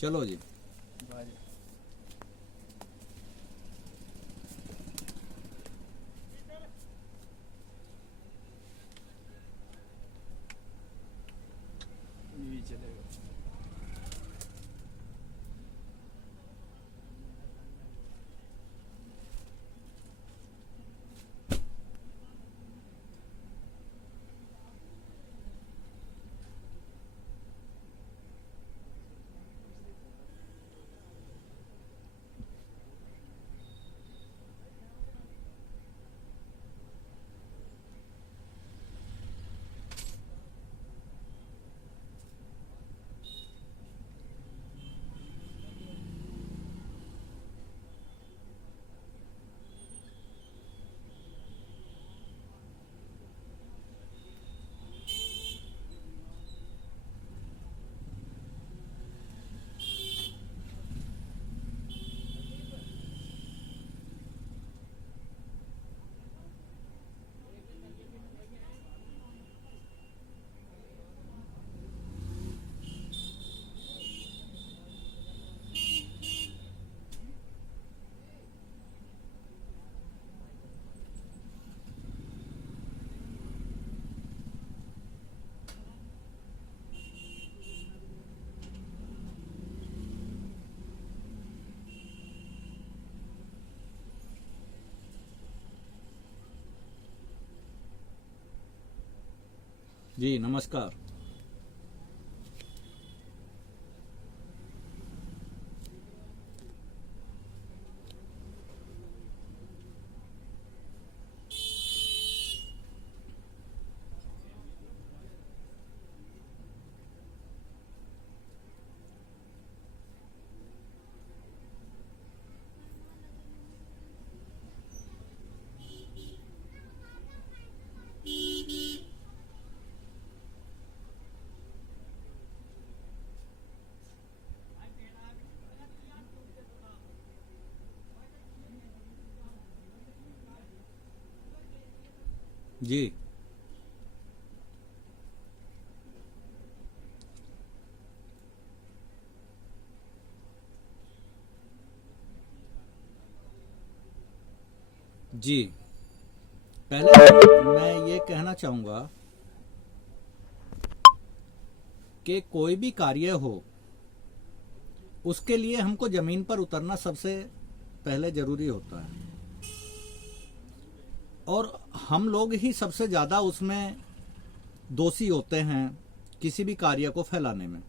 चलो जी। ये चलेगा। जी नमस्कार। जी जी, पहले मैं ये कहना चाहूँगा कि कोई भी कार्य हो उसके लिए हमको ज़मीन पर उतरना सबसे पहले ज़रूरी होता है, और हम लोग ही सबसे ज़्यादा उसमें दोषी होते हैं किसी भी कार्य को फैलाने में।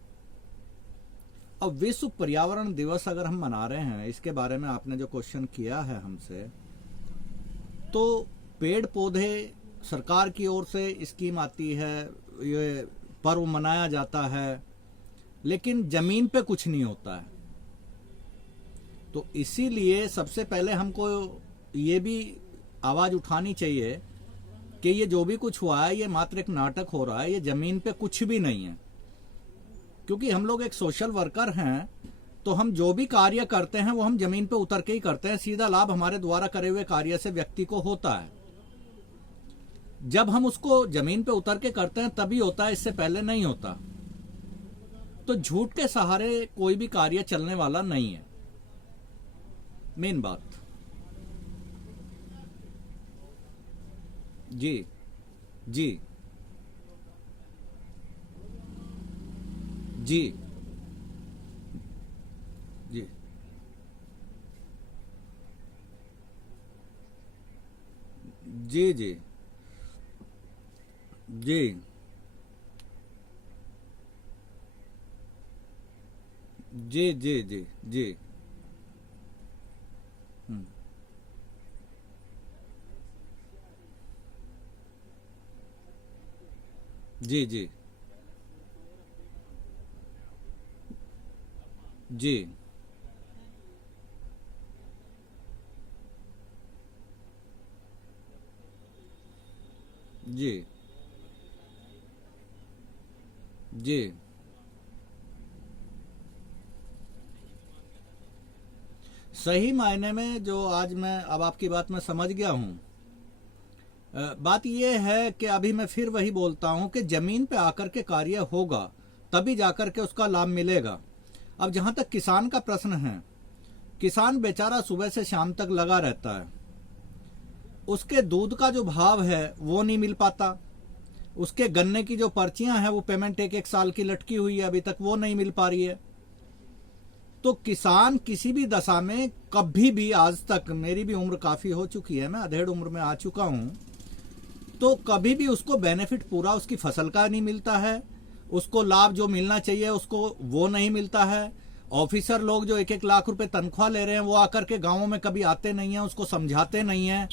अब विश्व पर्यावरण दिवस अगर हम मना रहे हैं, इसके बारे में आपने जो क्वेश्चन किया है हमसे, तो पेड़ पौधे सरकार की ओर से स्कीम आती है, ये पर्व मनाया जाता है, लेकिन जमीन पे कुछ नहीं होता है। तो इसीलिए सबसे पहले हमको ये भी आवाज उठानी चाहिए कि ये जो भी कुछ हुआ है ये मात्र एक नाटक हो रहा है, ये जमीन पे कुछ भी नहीं है। क्योंकि हम लोग एक सोशल वर्कर हैं, तो हम जो भी कार्य करते हैं वो हम जमीन पे उतर के ही करते हैं। सीधा लाभ हमारे द्वारा करे हुए कार्य से व्यक्ति को होता है। जब हम उसको जमीन पे उतर के करते हैं तभी होता है, इससे पहले नहीं होता। तो झूठ के सहारे कोई भी कार्य चलने वाला नहीं है, मेन बात। जी जी जी जी जी जी जी जी जी जी जी। हम्म, जी जी जी जी जी सही मायने में जो आज मैं अब आपकी बात में समझ गया हूँ। बात यह है कि अभी मैं फिर वही बोलता हूँ कि जमीन पे आकर के कार्य होगा तभी जाकर के उसका लाभ मिलेगा। अब जहां तक किसान का प्रश्न है, किसान बेचारा सुबह से शाम तक लगा रहता है, उसके दूध का जो भाव है वो नहीं मिल पाता, उसके गन्ने की जो पर्चियां हैं वो पेमेंट एक एक साल की लटकी हुई है, अभी तक वो नहीं मिल पा रही है। तो किसान किसी भी दशा में कभी भी, आज तक, मेरी भी उम्र काफी हो चुकी है, मैं अधेड़ उम्र में आ चुका हूं, तो कभी भी उसको बेनिफिट पूरा उसकी फसल का नहीं मिलता है, उसको लाभ जो मिलना चाहिए उसको वो नहीं मिलता है। ऑफिसर लोग जो 1-1 लाख रुपए तनख्वाह ले रहे हैं वो आकर के गांवों में कभी आते नहीं हैं, उसको समझाते नहीं हैं,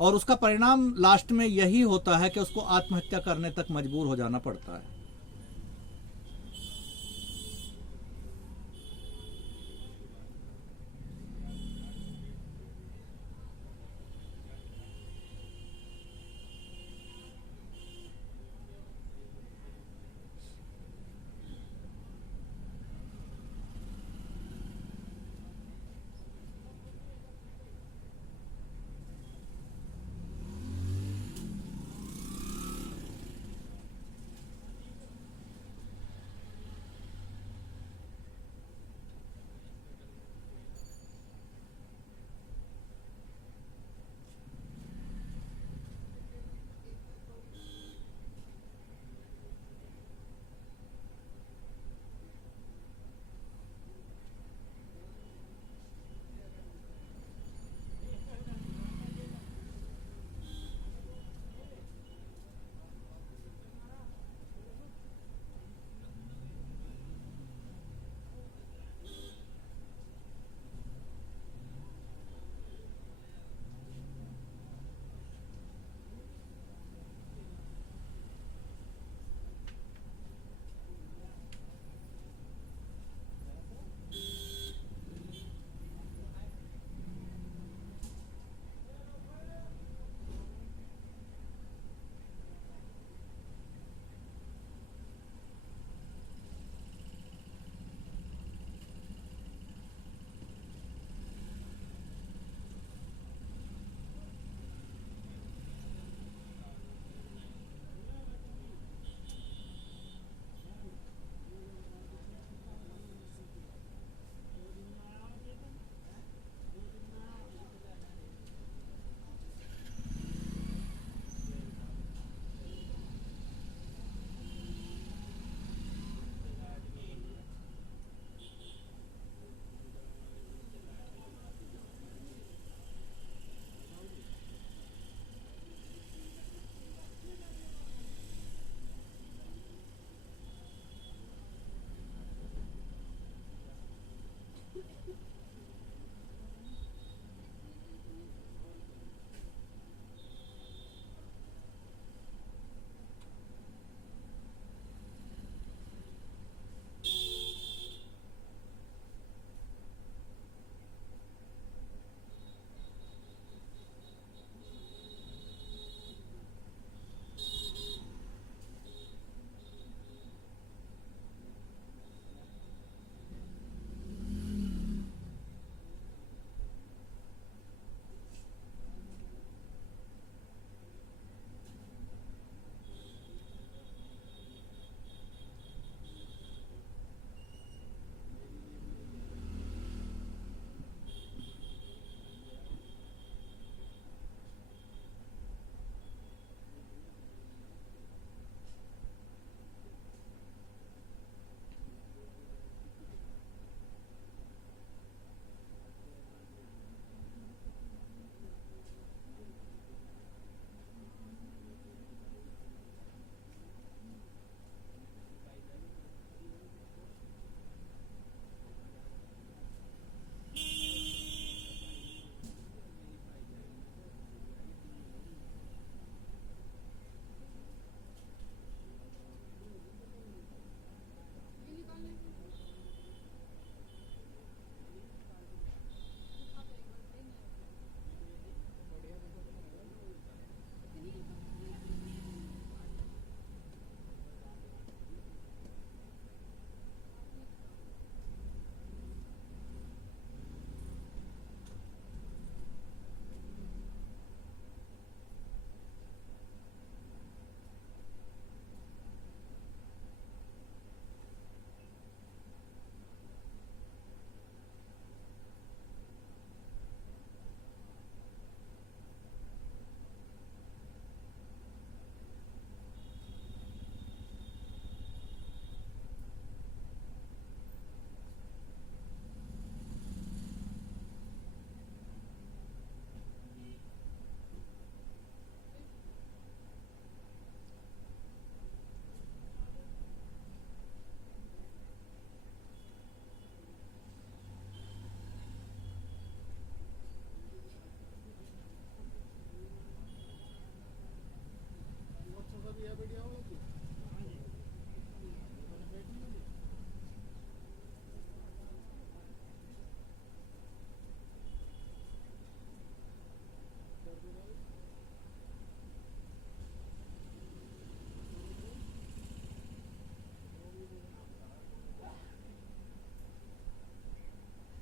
और उसका परिणाम लास्ट में यही होता है कि उसको आत्महत्या करने तक मजबूर हो जाना पड़ता है।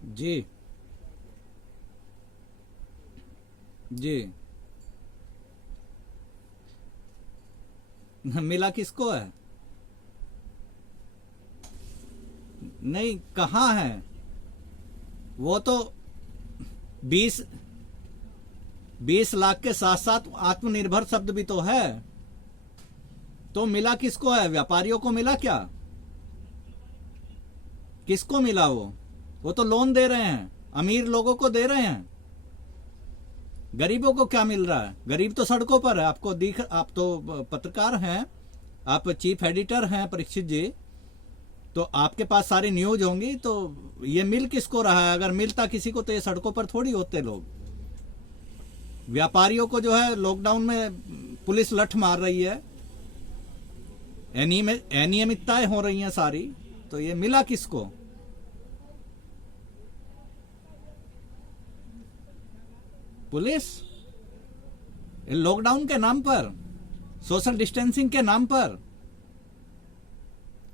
जी जी। मिला किसको है? नहीं, कहाँ है वो तो? 20 20 लाख के साथ साथ आत्मनिर्भर शब्द भी तो है। तो मिला किसको है? व्यापारियों को मिला क्या? किसको मिला वो तो लोन दे रहे हैं, अमीर लोगों को दे रहे हैं। गरीबों को क्या मिल रहा है? गरीब तो सड़कों पर है। आप तो पत्रकार हैं, आप चीफ एडिटर हैं परीक्षित जी, तो आपके पास सारी न्यूज होंगी। तो ये मिल किसको रहा है? अगर मिलता किसी को तो ये सड़कों पर थोड़ी होते लोग। व्यापारियों को जो है लॉकडाउन में पुलिस लठ मार रही है, अनियमितताएं हो रही हैं सारी, तो ये मिला किसको? पुलिस लॉकडाउन के नाम पर, सोशल डिस्टेंसिंग के नाम पर।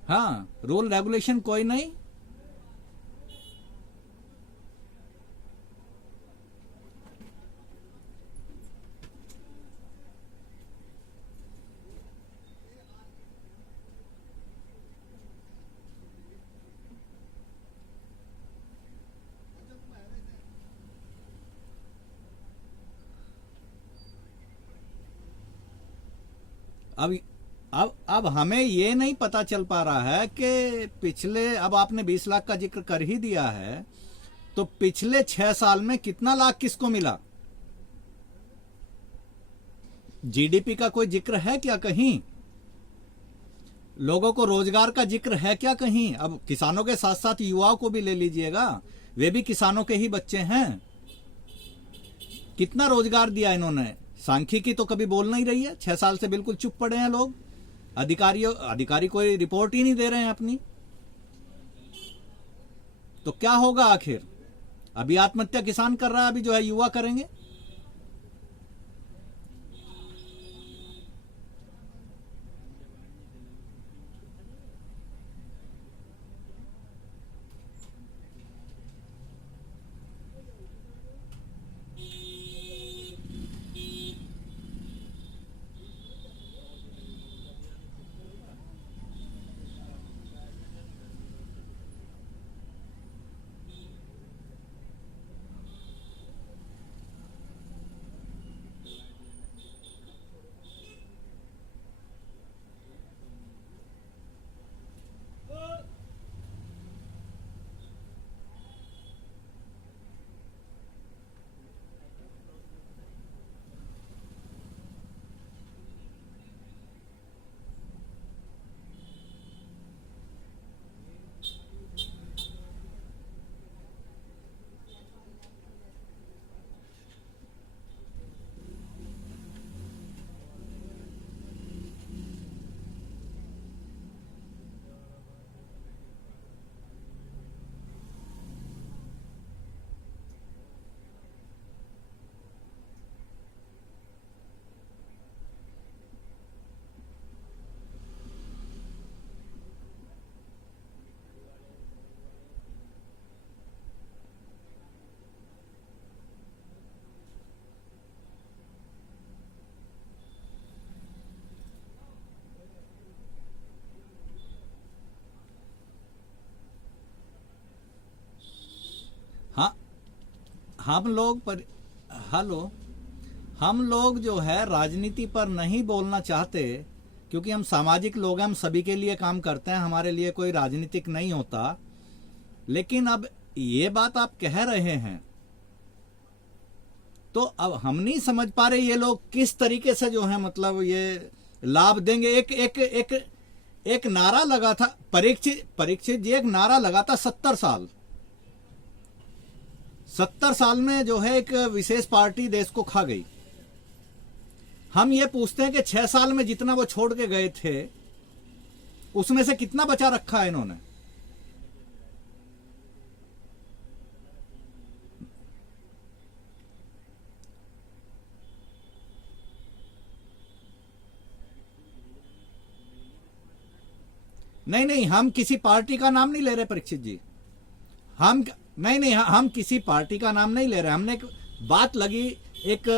हाँ, रूल रेगुलेशन कोई नहीं। अब अब हमें ये नहीं पता चल पा रहा है कि पिछले, अब आपने 20 लाख का जिक्र कर ही दिया है, तो पिछले 6 साल में कितना लाख किसको मिला? जीडीपी का कोई जिक्र है क्या कहीं? लोगों को रोजगार का जिक्र है क्या कहीं? अब किसानों के साथ साथ युवाओं को भी ले लीजिएगा, वे भी किसानों के ही बच्चे हैं। कितना रोजगार दिया इन्होंने? सांख्यिकी तो कभी बोल नहीं रही है। 6 साल से बिल्कुल चुप पड़े हैं लोग। अधिकारी कोई रिपोर्ट ही नहीं दे रहे हैं अपनी। तो क्या होगा आखिर? अभी आत्महत्या किसान कर रहा है, अभी जो है युवा करेंगे। हाँ, हम लोग पर, हेलो, हम लोग जो है राजनीति पर नहीं बोलना चाहते, क्योंकि हम सामाजिक लोग हैं, हम सभी के लिए काम करते हैं, हमारे लिए कोई राजनीतिक नहीं होता। लेकिन अब ये बात आप कह रहे हैं, तो अब हम नहीं समझ पा रहे ये लोग किस तरीके से जो है मतलब ये लाभ देंगे। एक एक एक एक नारा लगा था, परीक्षित जी, एक नारा लगा था 70 साल। 70 साल में जो है एक विशेष पार्टी देश को खा गई। हम ये पूछते हैं कि 6 साल में जितना वो छोड़ के गए थे, उसमें से कितना बचा रखा है इन्होंने? नहीं नहीं, हम किसी पार्टी का नाम नहीं ले रहे परीक्षित जी। हम नहीं नहीं, हम किसी पार्टी का नाम नहीं ले रहे। हमने एक बात लगी, एक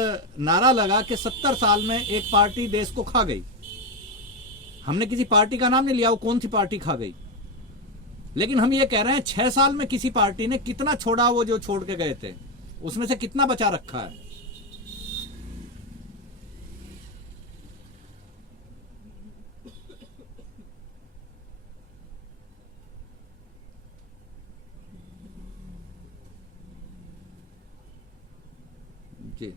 नारा लगा कि 70 साल में एक पार्टी देश को खा गई। हमने किसी पार्टी का नाम नहीं लिया, वो कौन सी पार्टी खा गई। लेकिन हम ये कह रहे हैं 6 साल में किसी पार्टी ने कितना छोड़ा, वो जो छोड़ के गए थे उसमें से कितना बचा रखा है। जी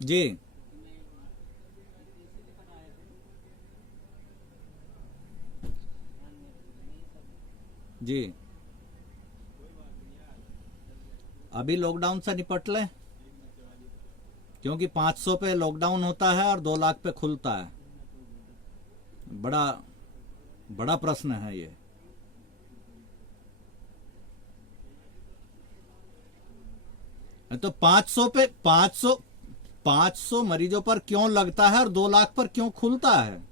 जी जी, अभी लॉकडाउन से निपट लें, क्योंकि 500 पे लॉकडाउन होता है और 2 लाख पे खुलता है। बड़ा बड़ा प्रश्न है ये। तो 500 पे 500 मरीजों पर क्यों लगता है और 2 लाख पर क्यों खुलता है?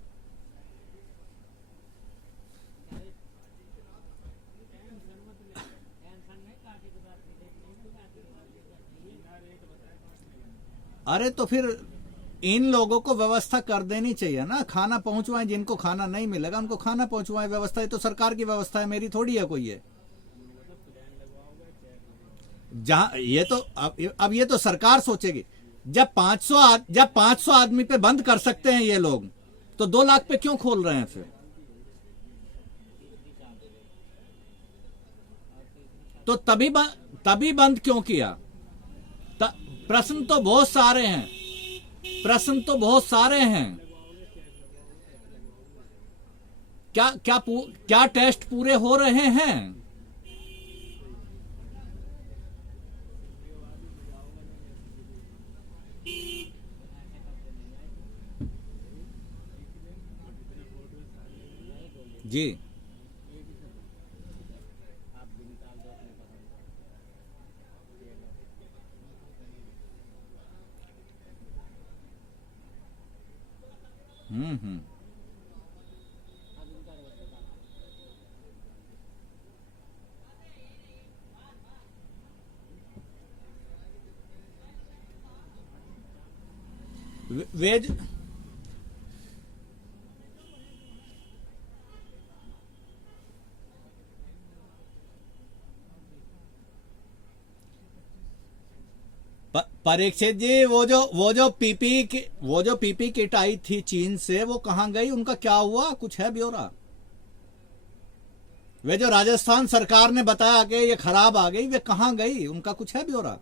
अरे तो फिर इन लोगों को व्यवस्था कर देनी चाहिए ना, खाना पहुंचवाएं। जिनको खाना नहीं मिलेगा उनको खाना पहुंचवाएं। व्यवस्था ये तो सरकार की व्यवस्था है, मेरी थोड़ी है कोई है। जहां ये तो अब ये तो सरकार सोचेगी। जब 500 आदमी पे बंद कर सकते हैं ये लोग, तो 2 लाख पे क्यों खोल रहे हैं फिर? तो तभी बंद क्यों किया? प्रश्न तो बहुत सारे हैं, प्रश्न तो बहुत सारे हैं। क्या टेस्ट पूरे हो रहे हैं? जी हम्म। वेज परीक्षित जी, वो जो पीपी किट आई थी चीन से, वो कहाँ गई? उनका क्या हुआ? कुछ है ब्यौरा? वे जो राजस्थान सरकार ने बताया कि ये खराब आ गई, वे कहाँ गई? उनका कुछ है ब्यौरा?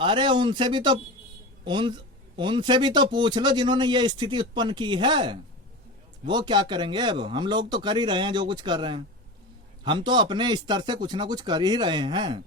अरे उन उनसे भी तो पूछ लो जिन्होंने ये स्थिति उत्पन्न की है। वो क्या करेंगे? अब हम लोग तो कर ही रहे हैं जो कुछ कर रहे हैं। हम तो अपने स्तर से कुछ ना कुछ कर ही रहे हैं।